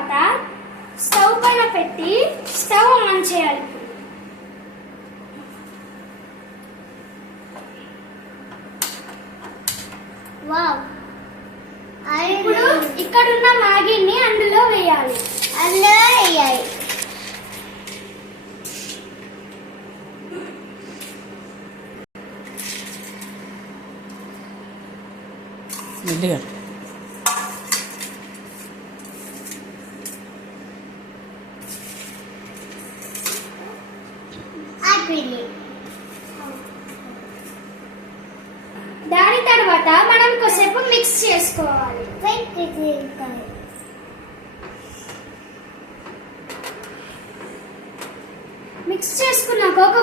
తర్వాత స్టవ్ పైన పెట్టి స్టవ్ ఆన్ చేయాలి. వావ్, ఇప్పుడు ఇక్కడున్న మ్యాగీని అందులో వేయాలి. మెల్లిగా దాని తర్వాత మనం కొద్దిసేపు మిక్స్ చేసుకోవాలి. మిక్స్ చేసుకున్నాక ఒక